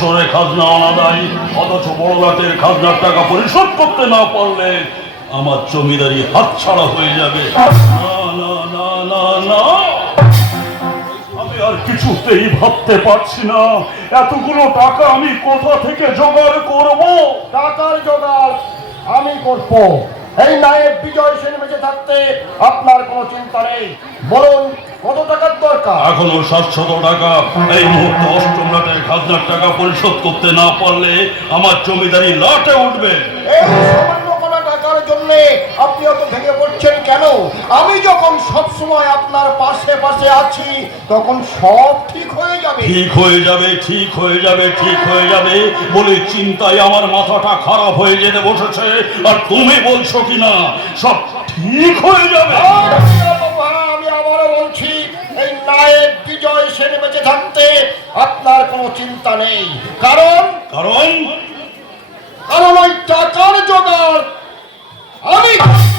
বৎসরে খাজনা অনাদায়ী, অথচ বড়লাটের খাজনার টাকা পরিশোধ করতে না পারলে আমার জমিদারি হাতছাড়া হয়ে যাবে। না না না না না, আমি আর কিছুতেই ভাবতে পারছি না এতগুলো টাকা আমি কোথা থেকে জোগাড় করব। টাকার জোগাড় আমি করব। এই নায়েব বিজয় সেন বেঁচে থাকতে আপনার কোনো চিন্তা নেই। বলুন কত টাকার দরকার? এখনো 700 টাকা। এই মুহূর্তে অষ্টম লাটের খাজনার টাকা পরিশোধ করতে না পারলে আমার জমিদারি লাটে উঠবে। এই সামান্য কোনো টাকার জন্য আপনি অত ভেঙে পড়ছেন কেন? আমি যখন সব সময় আপনার পাশে পাশে আছি তখন সব ঠিক হয়ে যাবে। ঠিক হয়ে যাবে, ঠিক হয়ে যাবে, ঠিক হয়ে যাবে বলে চিন্তায় আমার মাথাটা খারাপ হয়ে যেতে বসেছে। আর তুমি বলছো কিনা সব ঠিক হয়ে যাবে? আমি আবারও বলছি, এই নায়েব বিজয় সেন বেঁচে থাকতে আপনার কোনো চিন্তা নেই। কারণ কারণ কারণ ওই টাকার জোগাড় আমি করব।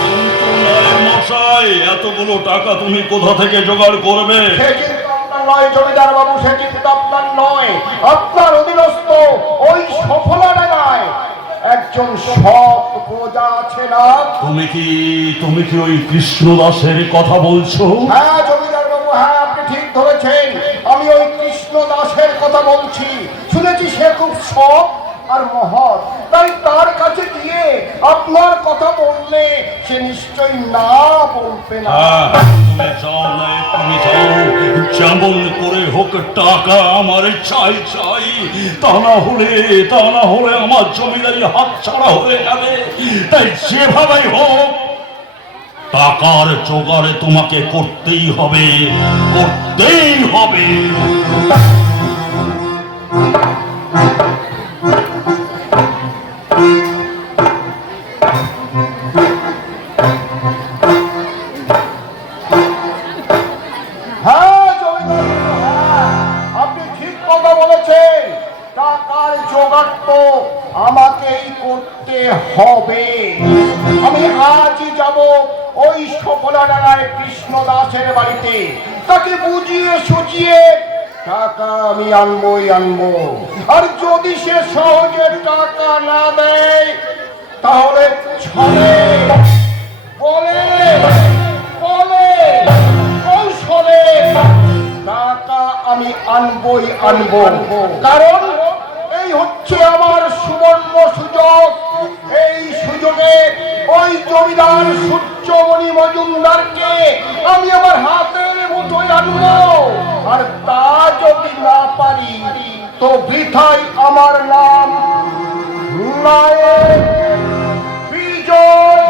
কিন্তু নায়েব মশাই, এতগুলো টাকা তুমি কোথা থেকে জোগাড় করবে? সে চিন্তা আপনার নয় জমিদার বাবু, সে চিন্তা আপনার নয়। আপনার অধীনস্থ ওই সফলা ডাঙায় একজন সৎ প্রজা আছে না? তুমি কি ওই কৃষ্ণদাসের কথা বলছো? হ্যাঁ জমিদার বাবু, হ্যাঁ আপনি ঠিক ধরেছেন। আমি ওই কৃষ্ণ দাসের কথা বলছি। শুনেছি সে খুব সৎ আর মহৎ, তাই তার কাছে গিয়ে আপনার কথা বললে সে নিশ্চয়ই না বলবে না। তুমি চাও না, তুমি চাও যেমন করে হোক টাকা আমার চাই চাই, তা না হলে আমার জমিদারি হাতছাড়া হয়ে যাবে। তাই যেভাবেই হোক টাকার জোগাড়ে তোমাকে করতেই হবে, করতেই হবে। হ্যাঁ জমিদার বাবু, হ্যাঁ আপনি ঠিক কথা বলেছেন। টাকার জোগাড় তো আমাকেই করতে হবে। আমি আজই যাব ওই সফলাডাঙ্গায় কৃষ্ণ দাসের বাড়িতে। তাকে বুঝিয়ে সুঝিয়ে টাকা আমি আনবো। আর যদি সে সহজে টাকা না দেয় তাহলে ছলে বলে বলে কৌশলে টাকা আমি আনবো। কারণ এই হচ্ছে আমার সুবর্ণ সুযোগ। এই সুযোগে ওই জমিদার সূর্যমণি মজুমদারকে আমি আমার হাতের মুঠোয় আনবো। আর তা যদি না পারি তো বৃথাই আমার নাম নায়েব বিজয়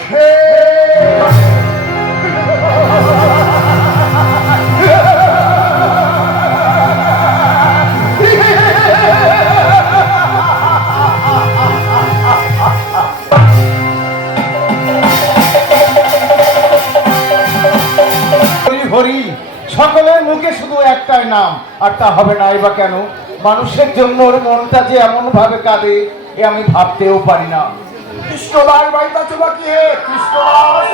সেন। হরি সকলের মুখে শুধু একটাই নাম, আর তা হবে নাই বা কেন? মানুষের জন্য ওর মনটা যে এমন ভাবে কাঁদে এ আমি ভাবতেও পারি না। কৃষ্ণদাস বাড়িতে আছে নাকি? হে কৃষ্ণদাস,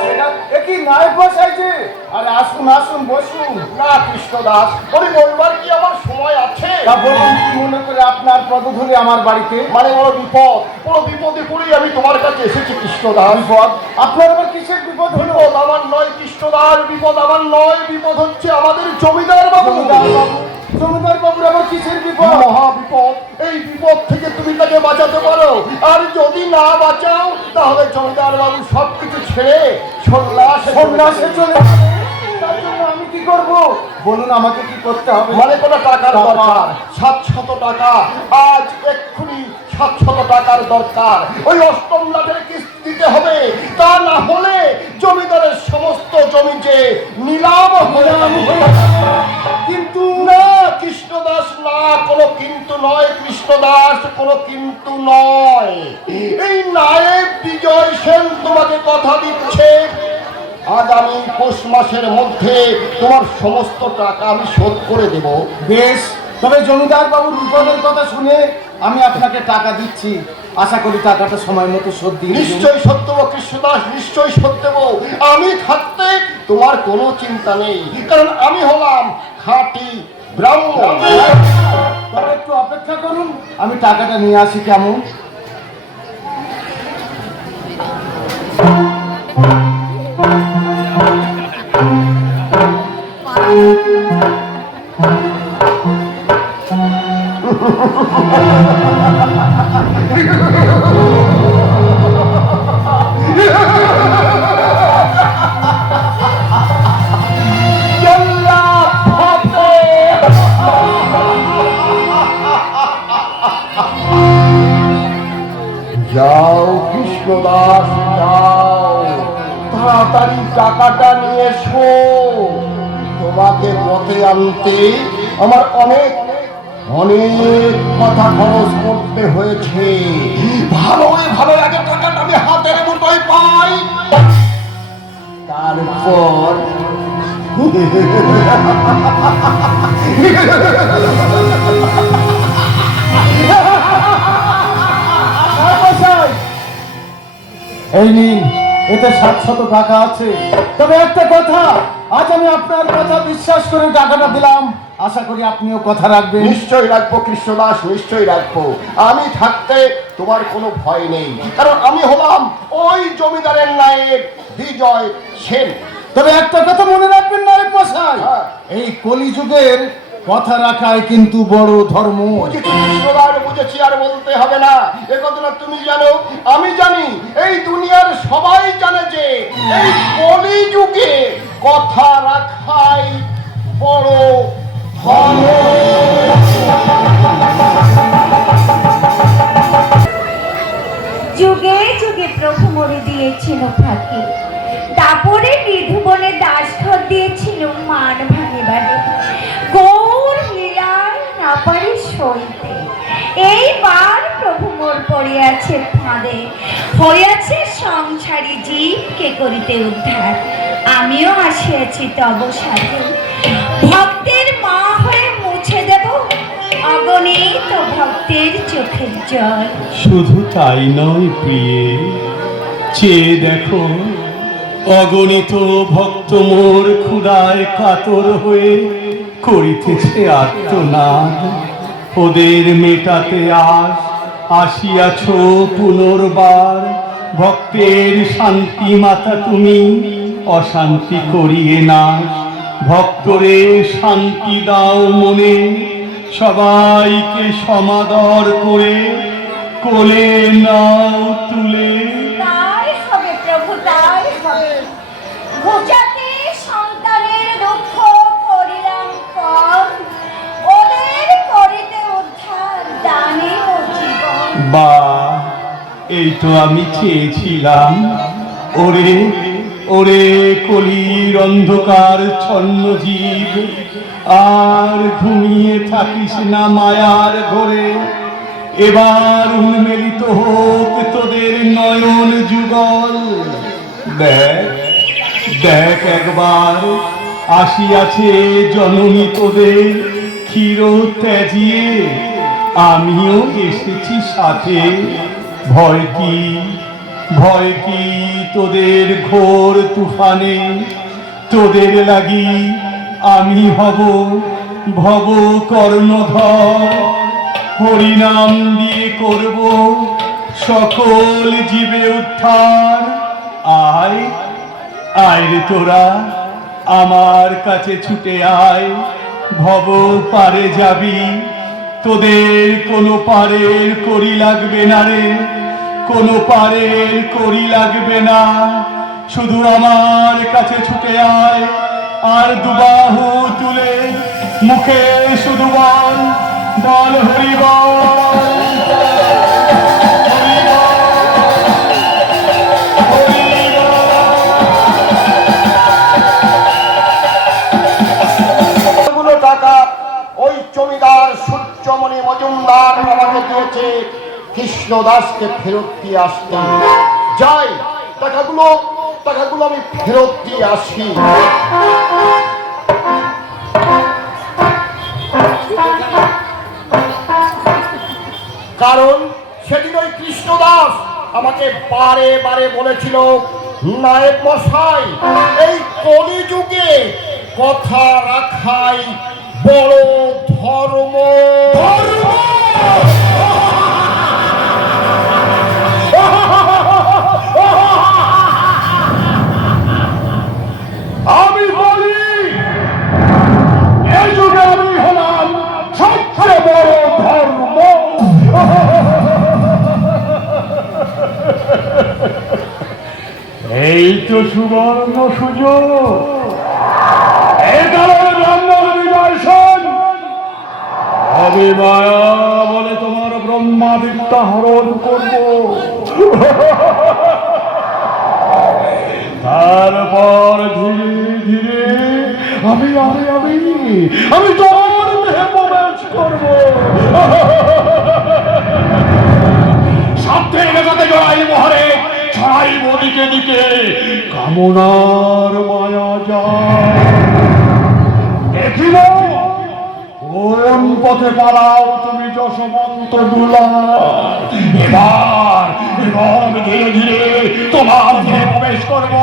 এ কি নায়ক বসাইছে? আরে আসুন আসুন বসুন। না কৃষ্ণদাস, ওই বলবার কি আমার সময় আছে? তা বলুন কি মনে করে আপনার পদধূলি আমার বাড়িতে? মানে বড় বিপদে পড়েই আমি তোমার কাছে এসেছি কৃষ্ণদাস। বিপদ? আপনার আবার কিসের বিপদ হলো? বিপদ আমার নয় কৃষ্ণদাস, বিপদ আমার নয়। বিপদ হচ্ছে আমাদের জমিদার বাবু। জমিদার বাবুর আবার কিসের বিপদ? মহা বিপদ। এই বিপদ থেকে তুমি তাকে বাঁচাতে পারো, আর যদি না বাঁচাও তাহলে জমিদার বাবু সবকিছু ছেড়ে সন্ন্যাসে চলে যাবে। তার জন্য আমি কি করব বলুন, আমাকে কি করতে হবে? মানে কোনো টাকার দরকার, 700 টাকা। আজ এক্ষুনি 700 টাকার দরকার। ওই অষ্টম লাটের কিস্তি দিতে হবে, তা না হলে জমিদারের সমস্ত জমি যে নিলাম হয়ে কিন্তু না কৃষ্ণদাস, না কোনো কিন্তু নয় কৃষ্ণদাস, কোনো কিন্তু নয়। এই নায়েব বিজয় সেন তোমাকে কথা দিচ্ছে আগামী পৌষ মাসের মধ্যে তোমার সমস্ত টাকা আমি শোধ করে দেব। বেশ, তবে জমিদার বাবুর বিপদের কথা শুনে আমি আপনাকে টাকা দিচ্ছি, আশা করি টাকাটা সময় মতো শোধ দিয়ে দিবেন। নিশ্চয়ই সত্য দেব কৃষ্ণদাস, নিশ্চয়ই সত্য দেব। আমি থাকতে তোমার কোনো চিন্তা নেই, কারণ আমি হলাম খাঁটি ব্রাহ্মণ। তবে একটু অপেক্ষা করুন, আমি টাকাটা নিয়ে আসি কেমন? যাও কৃষ্ণদাস যাও, তাড়াতাড়ি টাকাটা নিয়ে এসো। তোমাকে পথে আনতে আমার অনেক অনেক কথা খরচ করতে হয়েছে। ভালোই ভালো আগে টাকাটা আমি হাতের মুঠোয় পাই, তারপর এই নিন, এতে 700 টাকা আছে। তবে একটা কথা, আজ আমি আপনার কথা বিশ্বাস করে টাকাটা দিলাম, আশা করি আপনিও কথা রাখবেন। নিশ্চয়ই রাখবো কৃষ্ণদাস, নিশ্চয়ই রাখবো। আমি থাকতে তোমার কোনো ভয় নেই, কারণ আমি হলাম ওই জমিদারের নায়েব বিজয় সেন। তবে একটা কথা মনে রাখবেন নায়েব মশাই, হ্যাঁ। এই কলিযুগের কথা রাখাই কিন্তু বড় ধর্ম। বুঝেছি কৃষ্ণদাস, বুঝেছি, আর বলতে হবে না। এ কথাটা তুমি জানো, আমি জানি, এই দুনিয়ার সবাই জানে যে এই কলিযুগে কথা রাখাই বড় ধর্ম। যুগে যুগে প্রভু মরে দিয়েছিল ফাঁকি, তারপরে নিধুবনে দাসঘর দিয়েছিল মান ভাঙিবারে। গৌর লীলায় না পারে সইতে, এইবার প্রভু মোর পড়িয়াছে ফাঁদে। হইয়াছে সংসারী জীবকে করিতে উদ্ধার, আমিও আসিয়াছি তব সাথে। ভক্তের মা হয়ে মুছে দেব অগণিত ভক্তের চোখের জল। শুধু তাই নয় প্রিয়ে, চেয়ে দেখো অগণিত ভক্ত মোর ক্ষুধায় কাতর হয়ে করিতেছে আর্তনাদ। ওদের মেটাতে আসিয়াছ পুনর্বার। ভক্তের শান্তি মাতা তুমি, অশান্তি করিয়ে না। ভক্তরে শান্তি দাও মনে, সবাইকে সমাদর করে কোলে নাও তুলে। তাই হবে প্রভু, তাই হবে। ঘুচাতে সন্তানের দুঃখ করিলাম কম, ওদের করিতে উদ্ধার দানে ও জীবন। বা এই তো আমি চেয়েছিলাম। ওরে ওরে কলির অন্ধকার ছন্ন জীব, আর ঘুমিয়ে থাকিস না মায়ার ঘরে। এবার উন্মেলিত হোক তোদের নয়ন যুগল। দেখ দেখ একবার আসিয়াছে জননী তোদের ক্ষীর ত্যাজিয়ে, আমিও এসেছি সাথে। ভয় কি ভয় কি তোদের ঘোর তুফানে, তোদের লাগি আমি হব ভব কর্ণধর। হরিনাম দিয়ে করব সকল জীবে উদ্ধার। আয় আয় রে তোরা আমার কাছে ছুটে আয়, ভব পারে যাবি। তোদের কোনো পারের করি লাগবে না রে, কোনো পারের করি লাগবে না। শুধু আমার কাছে ছুটে আয়, আর দুবাহু তুলে মুখে শুধু বল, বল হরি বল। টাকা ওই জমিদার সূর্যমণি মজুমদার আমাকে দিয়েছে কৃষ্ণদাসকে ফেরত দিয়ে আসতে। যাই, টাকাগুলো আমি ফেরত দিয়ে আসি। বারে বারে বলেছিল, নায়েব মশাই, এই কলিযুগে কথা রাখাই বড় ধর্ম। আমি বলি, এই যুগে আমি হলাম সবচেয়ে বড় ধর্ম। এই তো সুবর্ণ সুযোগ, এই কারণে ব্রাহ্মণ বিদর্শন। আমি মায়া বলে তোমার ব্রহ্মাবিদ্যা হরণ করব, তারপর ধীরে ধীরে আমি আমি আমি আমি তোমার দেহে প্রবেশ করব। সাধ্যের মেঘাতে জড়াই মহারে, ছড়াইব দিকে দিকে কামনার মায়া যায়। দেখিব কোন পথে পালাও তুমি যশবন্ত দুলা। এবার এবার আমি ধীরে ধীরে তোমার দেহে প্রবেশ করব।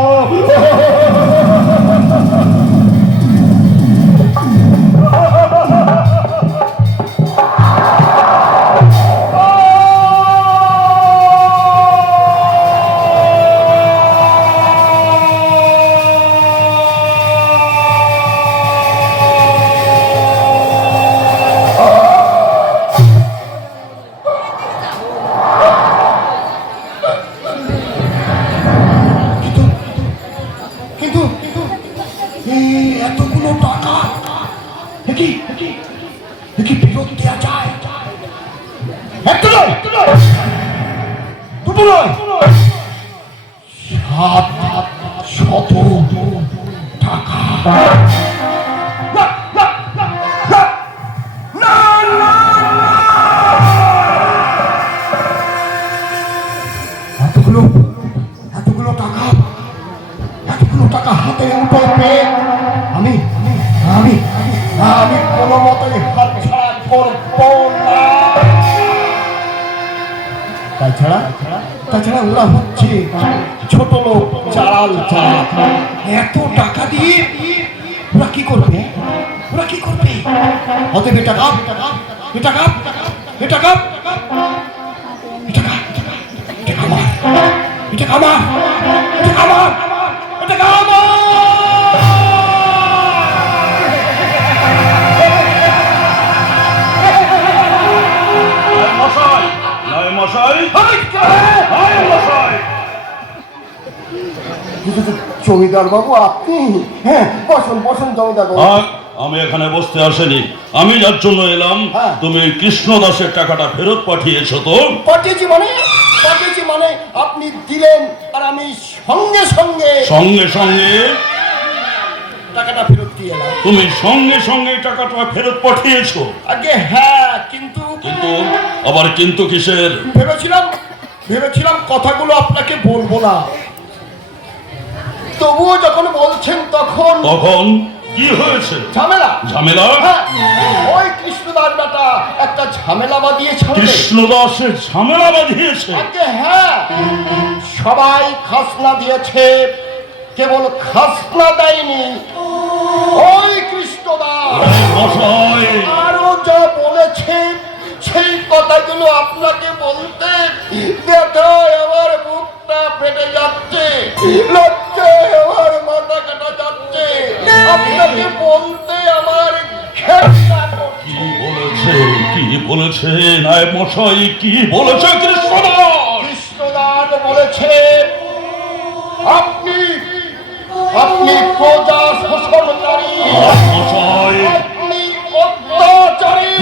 এতগুলো টাকা কি ফেরত দেওয়া যায়? একটা নয়, দুটো নয়, 700 টাকা। এতগুলো টাকা হাতে উঠে পেয়ে আমি আমি আমি কোনো মতই হাত ছাড়া করব না। তাছাড়া ওরা হচ্ছে ছোট লোক, চাল চাল। এত টাকা দিয়ে ওরা কি করবে? অতএব এটা কাপ, এটা কাপ, এটা কাপ, এটা কাপ, এটা কামার, এটা কামার, এটা কামার, এটা কামার। জমিদার বাবু আপনি? হ্যাঁ, বসুন বসুন জমিদার বাবু। আমি এখানে বসতে আসেনি, আমি যার জন্য এলাম। তুমি কৃষ্ণ দাসের টাকাটা ফেরত পাঠিয়েছো তো? পাঠিয়েছি মানে আপনি দিলেন, আর আমি সঙ্গে সঙ্গে টাকাটা ফেরত দিয়ে এলাম। তুমি সঙ্গে সঙ্গে টাকাটা ফেরত পাঠিয়েছো? আগে হ্যাঁ, কিন্তু আবার কিন্তু কিসের? ভেবেছিলাম কথাগুলো আপনাকে বলবো না, তবুও যখন বলছেন তখন কি হয়েছে? ঝামেলা। হ্যাঁ, ওই কৃষ্ণদাস বেটা একটা ঝামেলা বাঁধিয়েছে। কৃষ্ণদাসের ঝামেলা বাঁধিয়েছে? আগে হ্যাঁ, সবাই খাজনা দিয়েছে, কেবল খাজনা দেয়নি ওই কৃষ্ণদাস। আরো যা বলেছে সেই কথাগুলো আপনাকে বলতে ব্যথায় আমার বুকটা ফেটে যাচ্ছে, লজ্জায় আমার মাথা কাটা যাচ্ছে। আপনাকে বলতে আমার ঘেন্না করছে। কি বলেছে নায়েব মশাই? কি বলেছে কৃষ্ণদাস? বলেছে আপনি প্রজা শোষণকারী, আপনি অত্যাচারী,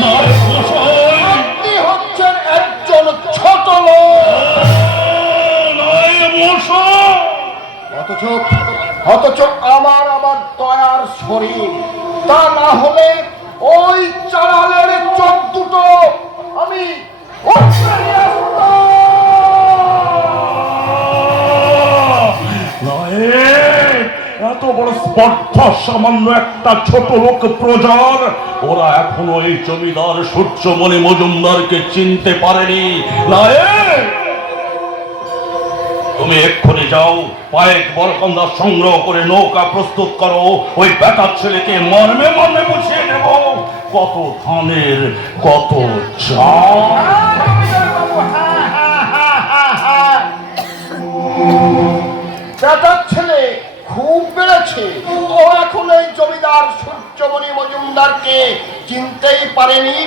আপনি হচ্ছেন একজন ছোট লোক। অথচ আমার দয়ার শরীর, তা না হলে ওই চালালের চোখ দুটো আমি এত বড় স্পর্ধা সামান্য একটা ছোট লোক প্রজার। ওরা এখনো এই জমিদার সূর্যমণি মজুমদারকে চিনতে পারেনি। তুমি এক্ষুনি যাও, পায়েক বরকন্দা সংগ্রহ করে নৌকা প্রস্তুত করো, ওই বেটার ছেলেকে মর্মে মর্মে বুঝিয়ে দেব কত ধানের কত চাল। বেটার ছেলে খুব বেড়েছে, ও এখন এই জমিদার সূর্যমণি মজুমদারকে চিনতেই পারেনি।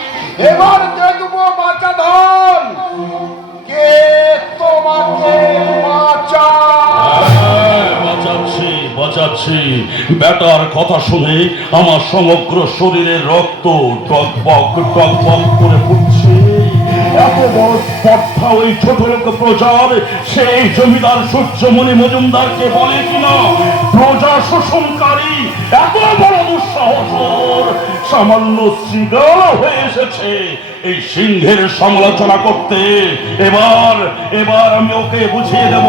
এবার দেখবো বাঁচা ধন কে তোমাকে বাঁচাচ্ছি বাঁচাচ্ছি। বেটার কথা শুনে আমার সমগ্র শরীরের রক্ত টকবক টকবক করে ফুটছে। এত বড় স্পর্ধা ওই ছোট লোক প্রজার, সেই জমিদার সূর্যমণি মজুমদারকে বলে কিনা প্রজা শোষণকারী। এত বড় দুঃসাহস ওর! সামান্য শৃঙ্খল হয়ে এসেছে এই সিংহের সমালোচনা করতে। এবার এবার আমি ওকে বুঝিয়ে দেব,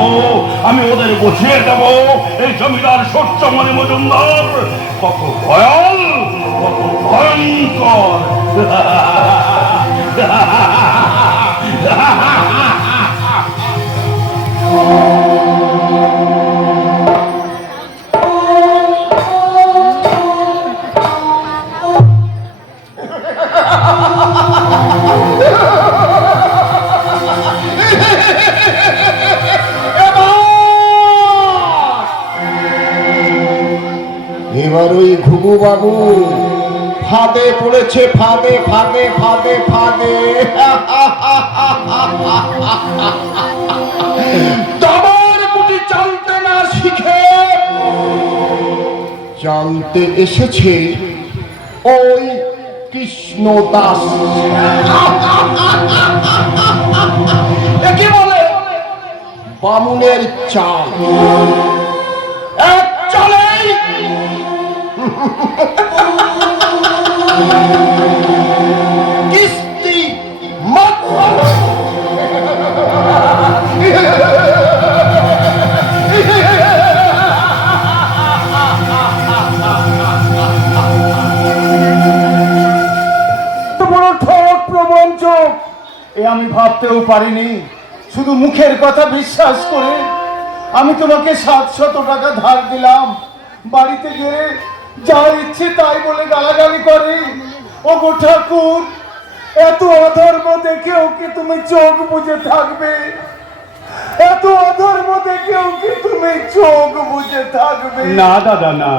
আমি ওদের বুঝিয়ে দেব এই জমিদার সূর্যমণি মজুমদার কত ভয়াল, কত ভয়ঙ্কর। এবার ওই ঘুঘু বাবু ফাঁদে পড়েছে, ফাঁদে ফাঁদে ফাঁদে ফাঁদে। তোমার মুটি চালতে না শিখে জানতে এসেছে ওই কৃষ্ণ দাস। একে বলে বামুনের চাল। এক চালেই কিস্তি বড় ঠক প্রবঞ্চক, এ আমি ভাবতেও পারিনি। শুধু মুখের কথা বিশ্বাস করে আমি তোমাকে 700 টাকা ধার দিলাম, বাড়িতে গিয়ে যার ইচ্ছে তাই বলে গালাগালি করে। ও গো ঠাকুর, এত অধর্ম দেখেও কি তুমি চোখ বুজে থাকবে? এত অধর্ম দেখেও কি তুমি চোখ বুজে থাকবে? না দাদা না,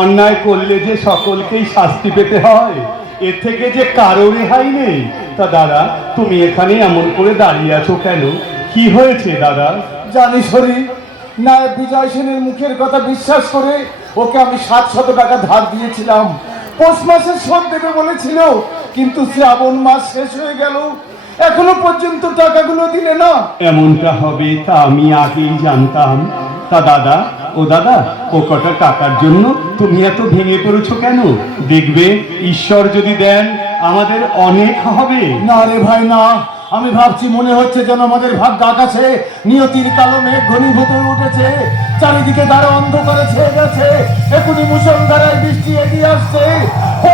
অন্যায় করলে যে সকলকেই শাস্তি পেতে হয়, এর থেকে যে কারো রেহাই নেই। তা দাদা, তুমি এখানে এমন করে দাঁড়িয়ে আছো কেন? কি হয়েছে দাদা? জানিস হরি, নায়ক বিজয় সেনের মুখের কথা বিশ্বাস করে ওকে আমি 700 টাকা ধার দিয়েছিলাম। পৌষ মাসে শোধ দেবে বলেছিল, কিন্তু শ্রাবণ মাস শেষ হয়ে গেল, এখনো পর্যন্ত টাকাগুলো দিলে না। এমনটা হবে তা আমি আগেই জানতাম। তা দাদা, ও দাদা, ও কটা টাকার জন্য তুমি এত ভেঙে পড়েছো কেন? দেখবে ঈশ্বর যদি দেন আমাদের অনেক হবে। না রে ভাই না, আমি ভাবছি মনে হচ্ছে যেন আমাদের ভাগ্য আকাশে নিয়তির কালো মেঘ ঘনীভূত হয়ে উঠেছে, চারিদিকে দ্বারা অন্ধকারে ছেয়ে গেছে, এখনই মুষলধারায় বৃষ্টি এগিয়ে আসছে।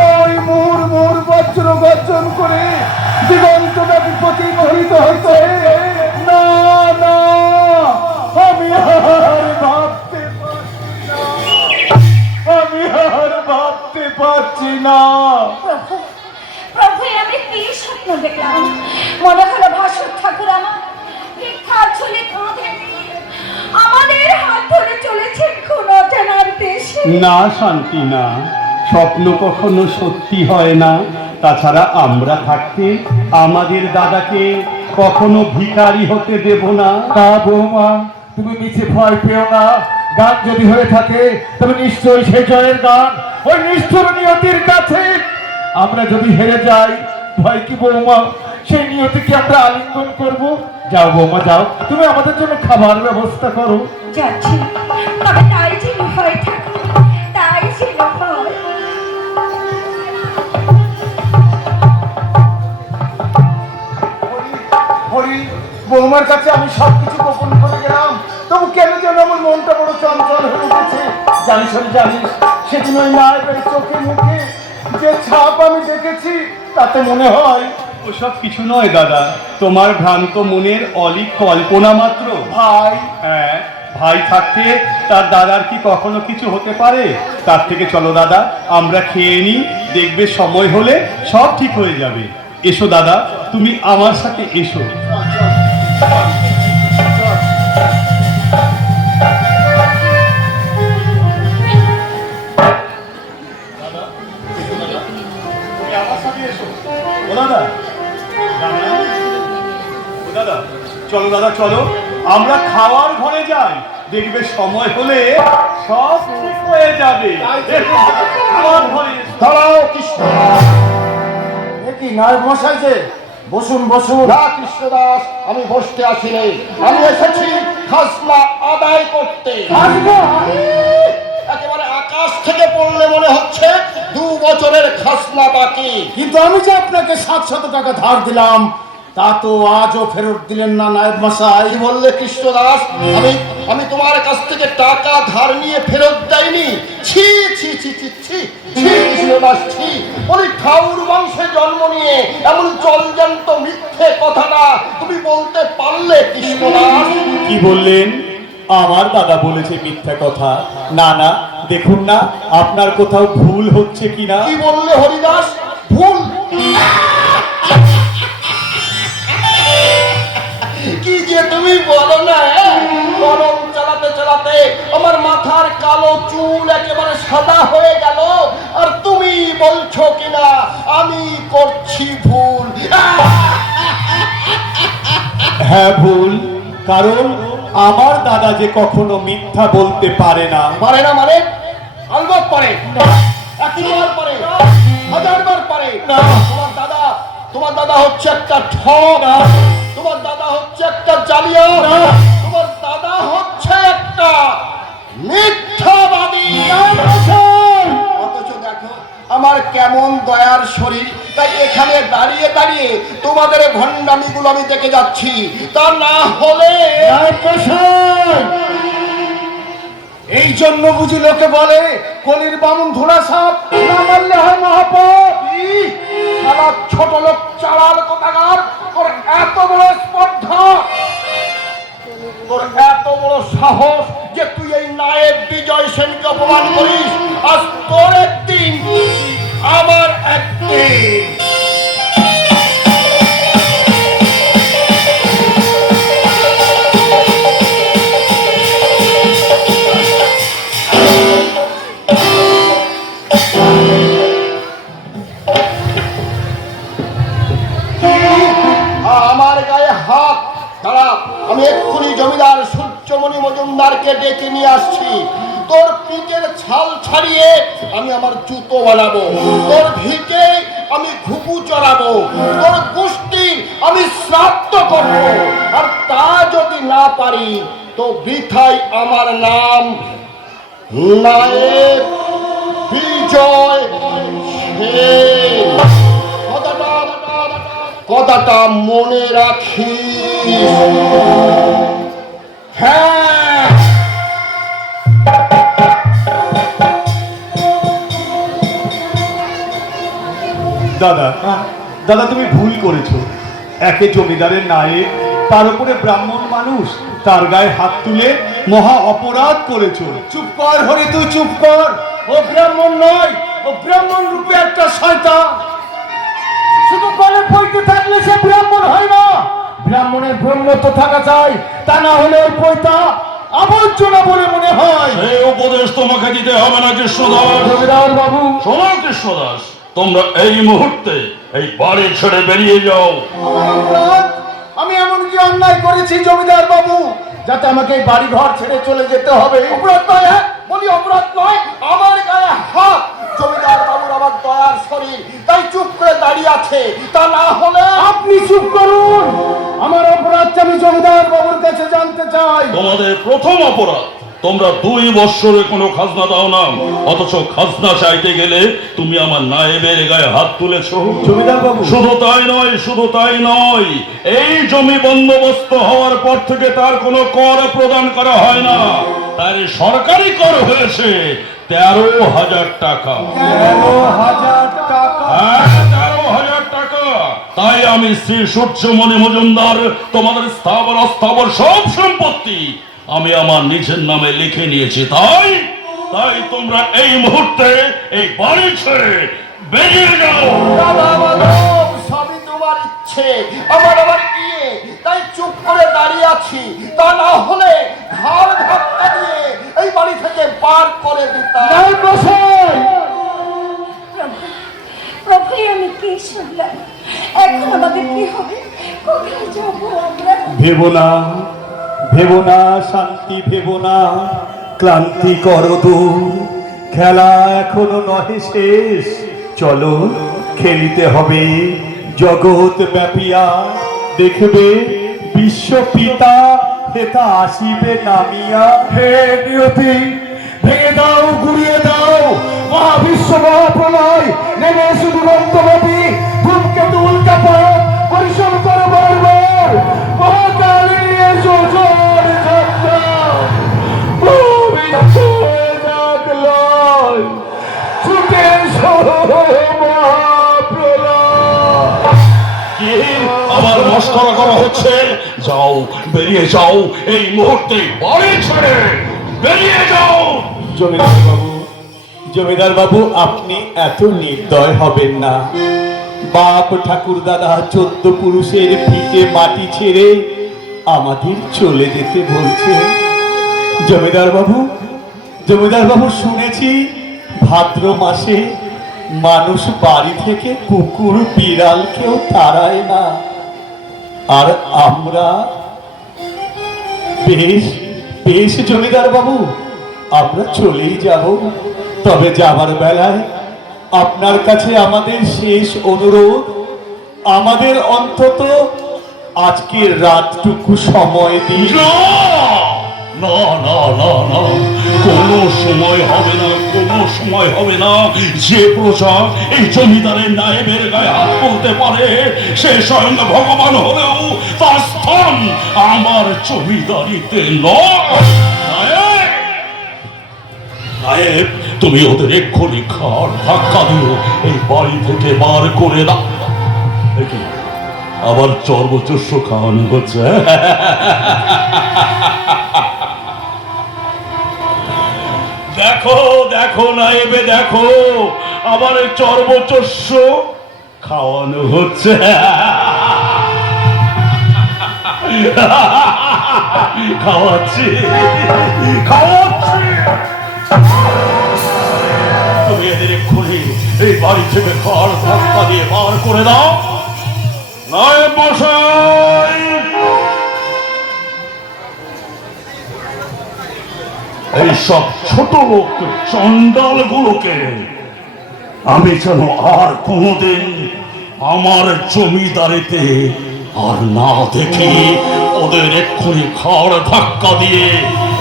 ওই মুহুর মুহুর বজ্র গর্জন করে দিগন্ত ব্যাপী প্রতিফলিত হচ্ছে। না না, আমি আর ভাবতে পারছি না, আমি আর ভাবতে পারছি না। প্রভু, প্রভু, আমি কি স্বপ্ন দেখলাম? মনে হলো ভাস্বর ঠাকুর আমার ভিক্ষার ঝুলি কাঁধে নিয়ে আমাদের হাত ধরে চলেছেন কোন অজানার দেশে। না শান্তি না, স্বপ্ন কখনো সত্যি হয় না। তাছাড়া আমরা থাকতে আমাদের দাদাকে কখনো ভিখারি হতে দেব না। না বৌমা, তুমি নিচে ভয় পেও না। গান যদি হয়ে থাকে তবে নিশ্চয়ই সে জয়ের গান, ওই নিষ্ঠুর নিয়তির কাছে। আমরা যদি হেরে যাই, ভয় কি বৌমা? সেই নিয়তিকে আমরা আলিঙ্গন করব। যাও বৌমা যাও, তুমি আমাদের জন্য খাবার ব্যবস্থা করো। যাচ্ছি, তবে তাই যেন হয় ঠাকুর, তাই যেন হয়। হরি, বৌমার কাছে আমি সবকিছু গোপন করে গেলাম, তবু কেন যেন আমার মনটা বড় চঞ্চল হয়ে উঠেছে। জানিস হরি জানিস, সেদিন ওই মায়ের চোখে মুখে যে ছাপ আমি দেখেছি, তাতে মনে হয় ওসব কিছু নয় দাদা, তোমার ভ্রান্ত মনের অলিক কল্পনা মাত্র। ভাই, হ্যাঁ, ভাই থাকতে তার দাদার কি কখনো কিছু হতে পারে? তার থেকে চলো দাদা, আমরা খেয়ে নিই, দেখবে সময় হলে সব ঠিক হয়ে যাবে। এসো দাদা, তুমি আমার সাথে এসো। ও দাদা, ও দাদা, চলো দাদা চলো, আমরা খাওয়ার ঘরে যাই, দেখবে সময় হলে সব ঠিক হয়ে যাবে। খাওয়ার ঘরে এসো। দাঁড়াও কৃষ্ণ। এ কি নায়ক মশাই যে? বসুন বসুন। না কৃষ্ণদাস, আমি বসতে আসিনি, আমি এসেছি খাজনা আদায় করতে। একেবারে আকাশ থেকে পড়লে মনে হচ্ছে 2 বছরের খাজনা বাকি। কিন্তু আমি যে আপনাকে 700 টাকা ধার দিলাম, তা তো আজও ফেরত দিলেন না নায়ক মশাই। কি বললে কৃষ্ণদাস? আমি তোমার কাছ থেকে টাকা ধার নিয়ে ফেরত দেয়নি। ছি ছি ছি ছি ছি ছি কৃষ্ণদাস, ছি। ওই ঠাউর বংশে জন্ম নিয়ে এমন জলজান্ত মিথ্যে কথাটা তুমি বলতে পারলে কৃষ্ণদাস? কি বললেন? আমার দাদা বলেছে মিথ্যা কথা? না না, দেখুন না আপনার কোথাও ভুল হচ্ছে কিনা। কি বললে হরিদাস? ভুল? কি যে তুমি বলো না, গরম চালাতে চালাতে আমার মাথার কালো চুল একেবারে সাদা হয়ে গেল, আর তুমি বলছো কিনা আমি করছি ভুল। হ্যাঁ ভুল, কারণ আমার দাদা যে কখনো মিথ্যা বলতে পারে না। পারে না মানে? আলবত পারে, 100বার পারে, 1000বার পারে। তোমার দাদা হচ্ছে একটা ঠক, তোমার দাদা হচ্ছে একটা জালিয়াত, তোমার দাদা হচ্ছে একটা মিথ্যাবাদী। অথচ দেখো আমার কেমন দয়ার শরীর, তাই এখানে দাঁড়িয়ে দাঁড়িয়ে তোমাদের ভণ্ডামিগুলো আমি দেখে যাচ্ছি। তা না হলে এই জন্য বুঝি লোকে বলে কলির বামুন ধরা সাপ, না মারলে হয় মহাপাপ। শালা ছোট লোক চালার কোথাকার, তোর এত বড় স্পর্ধা, তোর এত বড় সাহস যে তুই এই নায়েব বিজয় সেনকে অপমান করিস। আজ তোর একদিন, আমার একদিন। আমার গায়ে হাত, দাঁড়া, আমি এক্ষুনি জমিদার সূর্যমণি মজুমদারকে ডেকে নিয়ে আসছি। তোর পিঠের ছাল ছাড়িয়ে আমি আমার জুতো বানাবো, তোর ভিটে আমি ঘুঘু চড়াবো, তোর গোষ্ঠীর আমি শ্রাদ্ধ করবো। আর তা যদি না পারি তো বৃথাই আমার নাম নায়েব বিজয় সেন। কথাটা মনে রাখিস। হ্যাঁ, দাদা, দাদা তুমি ভুল করেছো। একে জমিদারের নায়েব, তার উপরে ব্রাহ্মণ মানুষ, তার গায়ে হাত তুলে মহা অপরাধ করেছো। চুপ কর হরি, তুই চুপ কর। ও ব্রাহ্মণ নয়, ও ব্রাহ্মণ রূপে একটা শয়তান। শুধু বলে পইতে থাকলে সে ব্রাহ্মণ হয় না। ব্রাহ্মণের ব্রহ্মত্ব থাকা চাই, তা না হলে ওই পইতা আবর্জনা বলে মনে হয়। এই উপদেশ তোমাকে দিতে হবে না কৃষ্ণদাস। জমিদার বাবু, শোনো কৃষ্ণদাস, তোমরা এই মুহূর্তে এই বাড়ি ছেড়ে বেরিয়ে যাও। আমি এমন কি অন্যায় করেছি জমিদার বাবু যাতে আমাকে এই বাড়ি ঘর ছেড়ে চলে যেতে হবে? অপরাধ নয়, হ্যাঁ বলি অপরাধ নয়। আমার গায়ে হাত, জমিদার বাবুর আমার দয়ার শরীর, তাই চুপ করে দাঁড়িয়ে আছে। তা না হলে আপনি চুপ করুন। আমার অপরাধটা আমি জমিদার বাবুর কাছে জানতে চাই। তোমাদের প্রথম অপরাধ, তোমরা 2 বৎসরে কোনো খাজনা দাও না, অথচ খাজনা চাইতে গেলে তুমি আমার নায়েবের গায়ে হাত তুলেছো। জমিদার বাবু, শুধু তাই নয়, শুধু তাই নয়, এই জমি বন্দোবস্ত হওয়ার পর থেকে তার কোনো কর প্রদান করা হয় না। তার সরকারি কর হয়েছে 13,000 টাকা। 13,000 টাকা? হ্যাঁ, 13,000 টাকা। তাই আমি শ্রী সূর্যমণি মজুমদার তোমাদের স্থাবর অস্থাবর সব সম্পত্তি আমি আমার নিজের নামে লিখে নিয়েছি। তাই তাই তোমরা এই মুহূর্তে এই বাড়ি ছেড়ে বেরিয়ে যাও। দাদা বালক, সবই তোমার ইচ্ছে, আমার আবার বিয়ে, তাই চুপ করে দাঁড়িয়ে আছি। তা না হলে ঘাড় ধাক্কা দিয়ে এই বাড়ি থেকে বার করে দিতাম। প্রভু, আমি কি শুনলাম? এখন আমাদের কি হবে? কোথায় যাবো আমরা? ভেবো না শান্তি, ভেবো না ক্লান্তি করো দূর, খেলা এখনো নহে শেষ। চলো খেলিতে হবে জগৎ ব্যাপিয়া, দেখবে বিশ্ব পিতা হেতা আসিবে নামিয়া। হে নিয়তি, ভেঙে দাও, গুড়িয়ে দাও মহাবিশ্ব মহাপ্রলয়, নেমে শুধু অন্তব্যাপী ধূমকেতু উল্কাপাত পরিশ্রম করো বারবার। মহাকালী এসো ঝড় ঝঞ্ঝা, মহাবিশ্ব জাগলয়, ছুটে এসো মহাপ্রলয়। কি আবার মস্করা করা হচ্ছে? যাও, বেরিয়ে যাও এই মুহূর্তে বাড়ি ছেড়ে বেরিয়ে যাও। জমিদার বাবু আপনি এত নির্দয় হবেন না। বাপ ঠাকুর দাদা 14 পুরুষের ভিটে মাটি ছেড়ে আমাদের চলে যেতে বলছে। জমিদার বাবু শুনেছি ভাদ্র মাসে মানুষ বাড়ি থেকে কুকুর বিড়াল কেউ তাড়ায় না। আর আমরা বেশ জমিদার বাবু, আমরা চলেই যাব। তবে যাবার বেলায় আপনার কাছে আমাদের শেষ অনুরোধ, আমাদের অন্তত আজকের রাতটুকু সময় দিন। না না না না না, কোনো সময় হবে না, কোনো সময় হবে না। যে প্রজা এই জমিদারের নায়েবের গায়ে হাত তুলতে পারে সে স্বয়ং ভগবান হলেও তার স্থান আমার জমিদারিতে নয়। নায়েব, তুমি ওদের এক্ষুনি ঘাড় ধাক্কা দিও এই বাড়ি থেকে বার করে দাও। আবার চর্বচস্য খাওয়ানো হচ্ছে। দেখো দেখো নায়েবে, দেখো আবার চর্বচস্য খাওয়ানো হচ্ছে। খাওয়াচ্ছি খাওয়াচ্ছি। তুমি এদের এক্ষুনি এই বাড়ি থেকে ঘর ধাক্কা দিয়ে বার করে দাও। নায়েব মশাই, এইসব ছোট লোক চন্ডাল গুলোকে আমি যেন আর কোনোদিন আমার জমিদারিতে আর না দেখি। ওদের এক্ষুনি ঘর ধাক্কা দিয়ে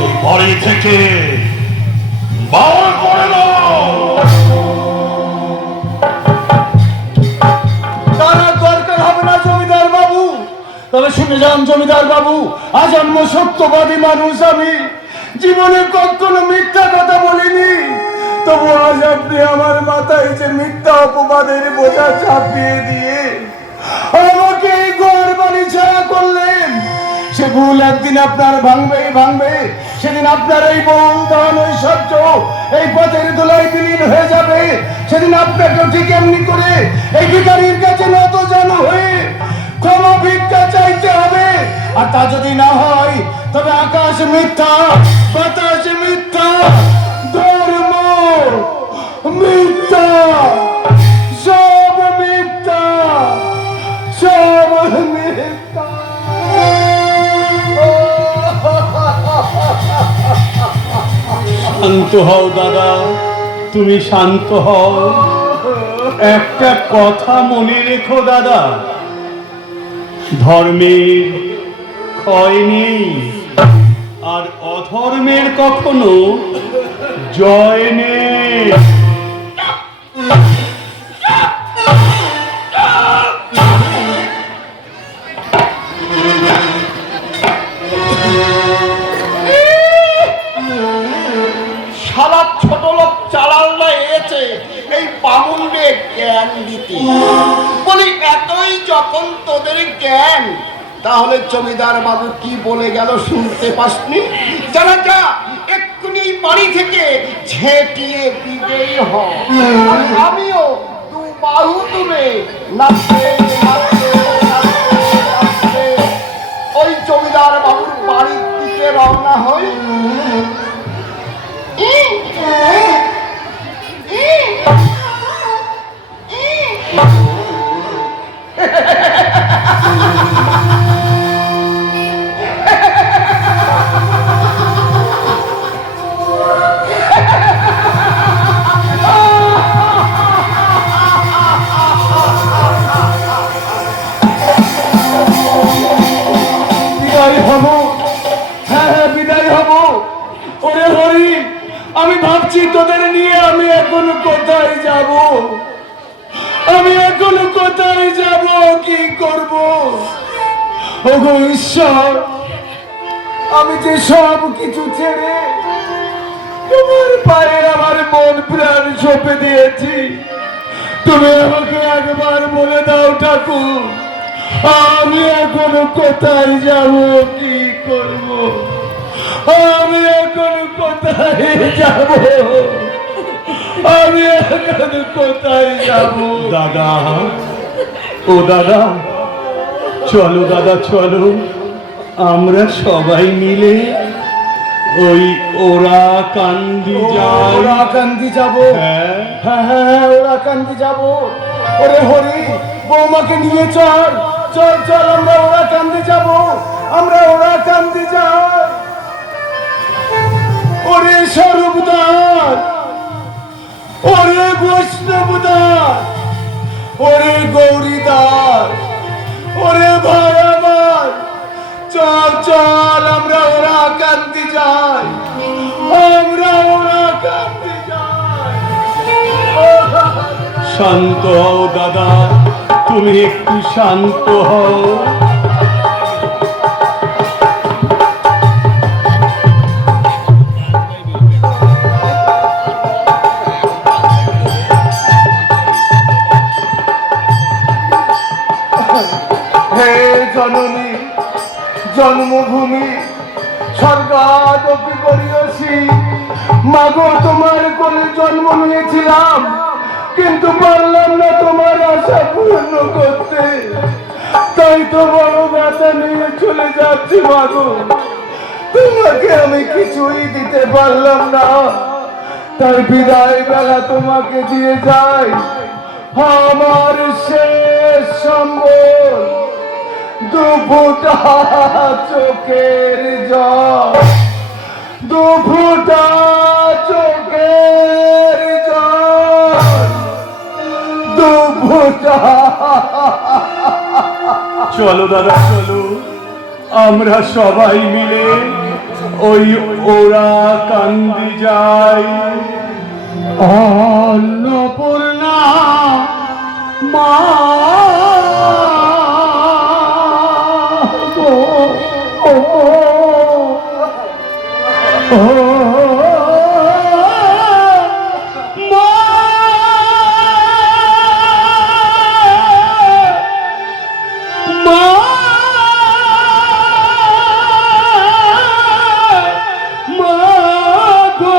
এই বাড়ি থেকে বার করে দাও। তার দরকার হবে না জমিদার বাবু। তবে শুনে যান জমিদার বাবু, আজন্ম সত্যবাদী মানুষ আমি, জীবনে কখনো মিথ্যা কথা বলিনি। তবু আজ আপনি আমার মাথায় যে মিথ্যা অপবাদের বোঝা চাপিয়ে দিয়ে আমাকে ঘর বাড়ি ছাড়া করলেন, সে ভুল একদিন আপনার ভাঙবে। সেদিন আপনার এই বন দান ঐশ্বর্য এই পথের দোলায় বিলীন হয়ে যাবে। সেদিন আপনাকে ঠিক এমনি করে এই ভিখারির কাছে নত জানো হয়ে ক্ষমা ভিক্ষা চাইতে হবে। আর তা যদি না হয় তবে আকাশ মিথ্যা, বাতাস মিথ্যা, ধর্ম মিথ্যা, সব মিথ্যা, সব মিথ্যা। শান্ত হও দাদা, তুমি শান্ত হও। একটা কথা মনে রেখো দাদা, ধর্মের ক্ষয় নেই আর অধর্মের কখনো জয় নেই। শালা ছোট লোক চালাল না এসে এই বামুন রে জ্ঞান দিতে। বলি এতই যখন তোদের জ্ঞান, তাহলে জমিদার বাবু কি বলে গেল শুনতে পাসনি? জানা যা, এক্ষুনি বাড়ি থেকে ঝেঁটিয়ে বিদেয় হ। আর আমিও দু বাহু তুলে নাচতে নাচতে নাচতে নাচতে ওই জমিদার বাবুর বাড়ির দিকে রওনা হই। বিদায় হব, হ্যাঁ হ্যাঁ বিদায় হব। ওরে হরি, আমি ভাবছি তোদের নিয়ে আমি এখন কোথায় যাব, আমি এখন কোথায় যাব, কি করব? ওগো ঈশ্বর, আমি যে সব কিছু ছেড়ে তোমার পায়ে আমার মন প্রাণ সঁপে দিয়েছি, তুমি আমাকে একবার বলে দাও ঠাকুর, আমি এখন কোথায় যাব, কি করব? আমি এখন কোথায় যাব, আমি এখন কোথায় যাব? দাদা, ও দাদা, চলো দাদা চলো, আমরা সবাই মিলে ওই ওরা কান্দি যাই। ওরা কান্দি যাব, হ্যাঁ হ্যাঁ হ্যাঁ ওরা কান্দি যাব। ওরে হরি, বৌমাকে নিয়ে চল চল চল, আমরা ওরা কান্দি যাব, আমরা ওরা কান্দি যাই। ওরে স্বরূপদার, ওরে বৈষ্ণবদার, ওরে গৌরীদার, ওরে ভাই আমার, চল চল আমরা ওরা কান্দি যাই, আমরা ওরা কান্দি যাই। শান্ত হও দাদা, তুমি একটু শান্ত হও। হে জননী, জন্মভূমি স্বর্গাদপি করিয়াছি, মাগো তোমার কোলে জন্ম নিয়েছিলাম, কিন্তু পারলাম না তোমার আশা পূর্ণ করতে, তাই তো বড় ব্যথা নিয়ে চলে যাচ্ছি মাগো, তোমাকে আমি কিছুই দিতে পারলাম না, তাই বিদায় বেলা তোমাকে দিয়ে যাই আমার শেষ সম্বল, দুফুটা চোখের জল, দুফুটা চোখের জল, দুফুটা। চলো দাদা চলো, আমরা সবাই মিলে ওই ওরা কান্দি যাই। অন্নপূর্ণা মা গো, ও মা, মা গো,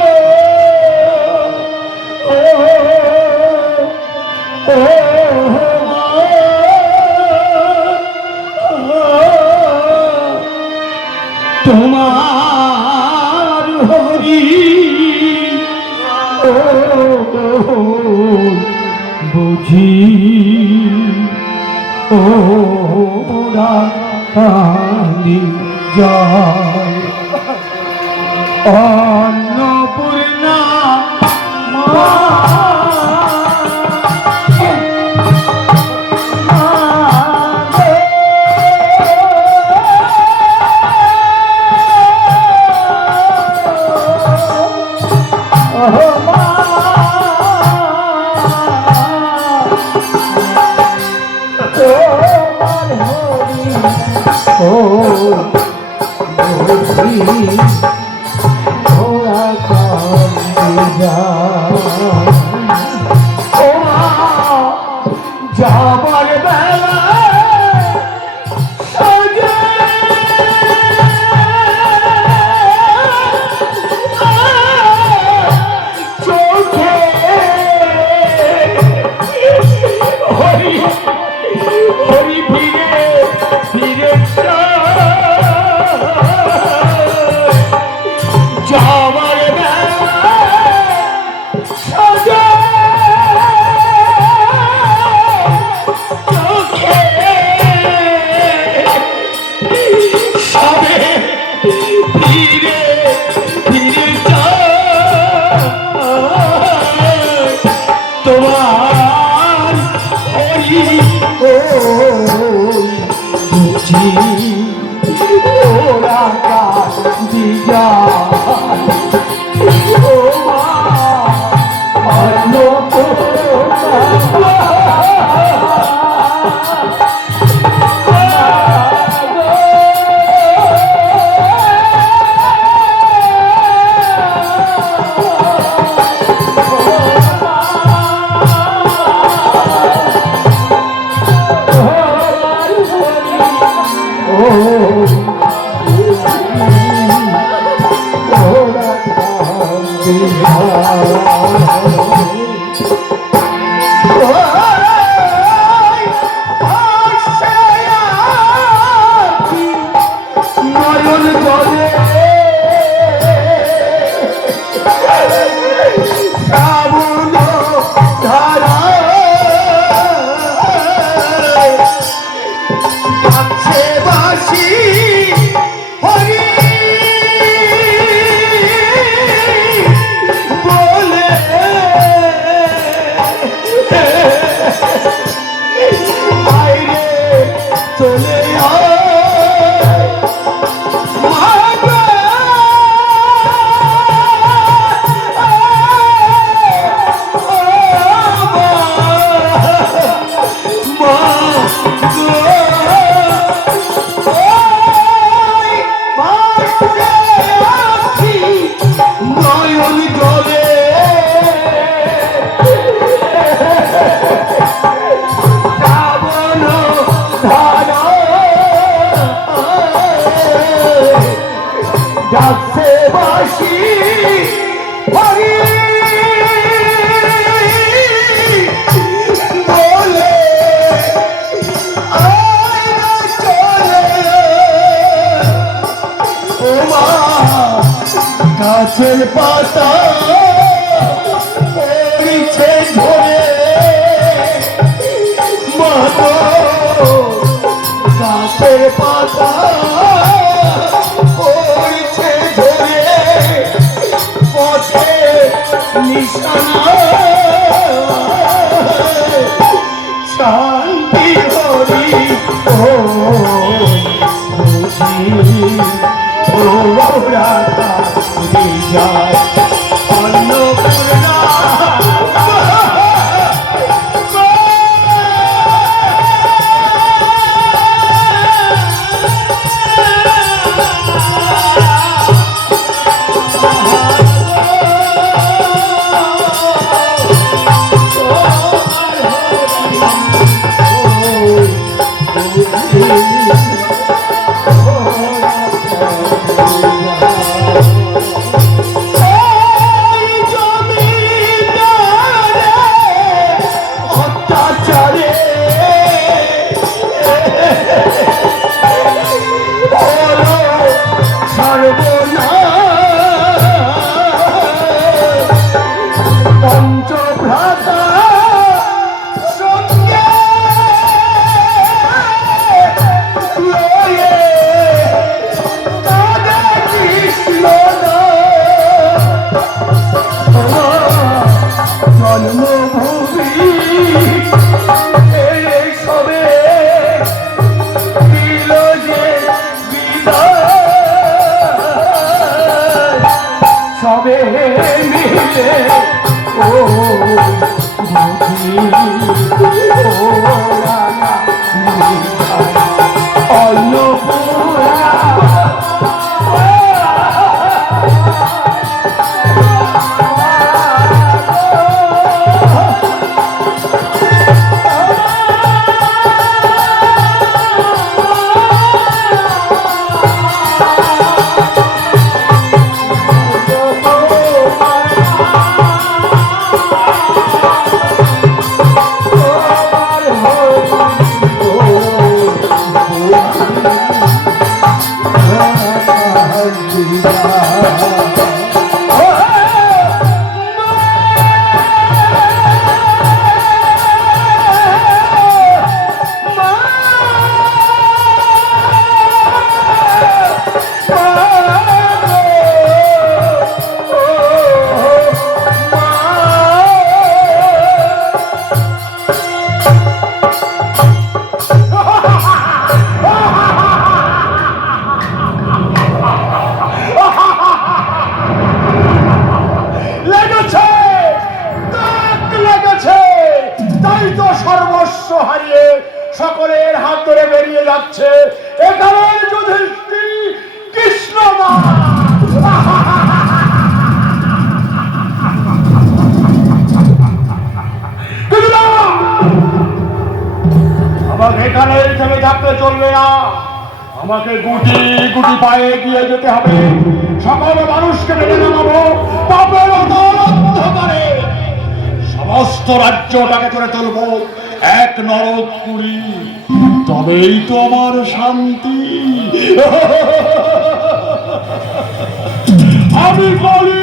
তোমার হরি বুঝি ওরা কান্দি যায়। অন্নপূর্ণা মা ওরা কান্দি যায়। বুঝি ওরা কান্দি যায় ও মা গাছের পাতা পড়ছে ঝরে মাগো গাছের পাতা পড়ছে ঝরে পথে নিশানা শান্তি হরি ও বুঝি ওরা যায় অন্নপূর্ণা সর্বস্ব হারিয়ে সকলের হাত ধরে বেরিয়ে যাচ্ছে এখানে যুধিষ্ঠির কৃষ্ণদাস। আমাকে এখানে থেমে থাকতে চলবে না, আমাকে গুটি গুটি পায়ে গিয়ে যেতে হবে, সকল মানুষকে মেনে নামাবো পাপের অন্ধকারে, সমস্ত রাজ্যটাকে করে তুলবো এক নরকপুরী, তবেই তো আমার শান্তি। আমি বলি